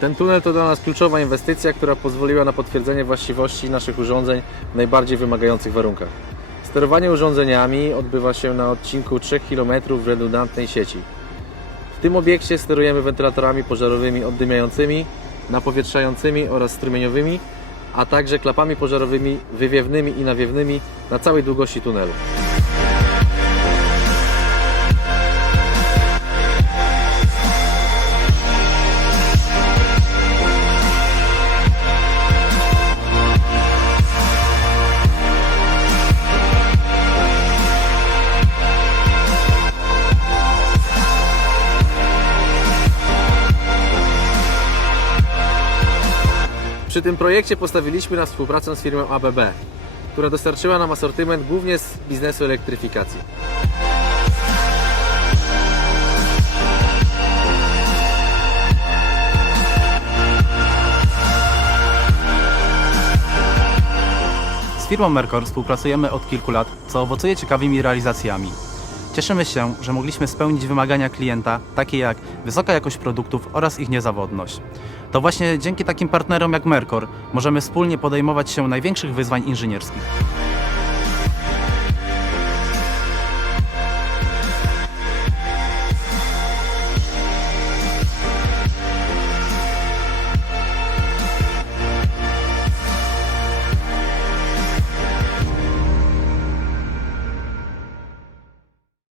Ten tunel to dla nas kluczowa inwestycja, która pozwoliła na potwierdzenie właściwości naszych urządzeń w najbardziej wymagających warunkach. Sterowanie urządzeniami odbywa się na odcinku 3 km redundantnej sieci. W tym obiekcie sterujemy wentylatorami pożarowymi oddymiającymi, napowietrzającymi oraz strumieniowymi, a także klapami pożarowymi wywiewnymi i nawiewnymi na całej długości tunelu. Przy tym projekcie postawiliśmy na współpracę z firmą ABB, która dostarczyła nam asortyment głównie z biznesu elektryfikacji. Z firmą Mercor współpracujemy od kilku lat, co owocuje ciekawymi realizacjami. Cieszymy się, że mogliśmy spełnić wymagania klienta, takie jak wysoka jakość produktów oraz ich niezawodność. To właśnie dzięki takim partnerom jak Mercor możemy wspólnie podejmować się największych wyzwań inżynierskich.